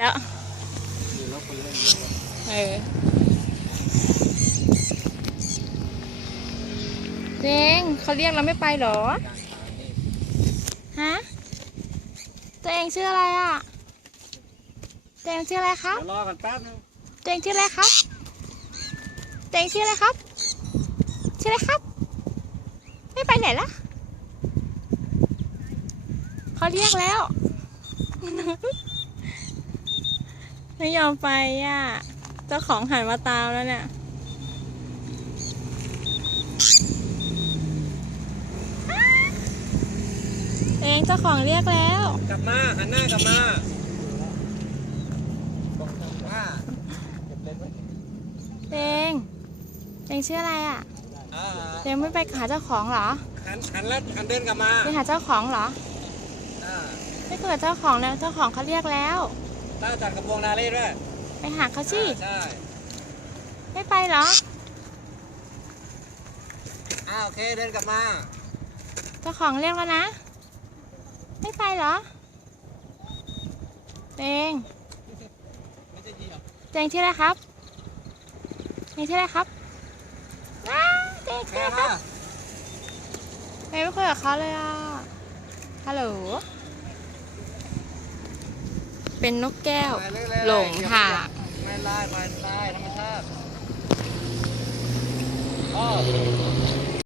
แล้วมีรถคนเล่นเออเจงเขาเรียกเราไม่ไปเหรอ ฮะ ตัวเองชื่ออะไรอะ ตัวเองชื่ออะไรครับเดี๋ยวรอกันแป๊บนึงตัวเองชื่ออะไรครับ ตัวเองชื่ออะไรครับ ชื่ออะไรครับ ไม่ไปไหนละเขาเรียกแล้ว ไม่ยอมไปอะเจ้าของหันมาตามแล้วเนี่ยเองเจ้าของเรียกแล้ว กลับมาหันหน้ากลับมาว่าเองเองชื่ออะไรอะอ่าเองไม่ไปหาเจ้าของเหรอหันหันแล้วหันเดินกลับมาไปหาเจ้าของเหรอ อ่า ไม่คุยกับเจ้าของแล้วเจ้าของเขาเรียกแล้ว ต้าจัดกระโปรงนาเล่ด้วยไปหาเขาสิอ่าใช่ไม่ไปเหรออ่าโอเคเดินกลับมาเจ้าของเรียกแล้วนะ ไม่ไปเหรอเองไม่จะเหยียบเจงชื่ออะไรครับเจงชื่ออะไรครับว้าวเจงโอเคชื่ออะไรคมารับเองไม่คุยกับเขาเลยอะฮัลโหล เป็นนกแก้วไปเรื่อยๆหลงทางไม่ไล่ไม่ไล่ธรรมชาติอ้อ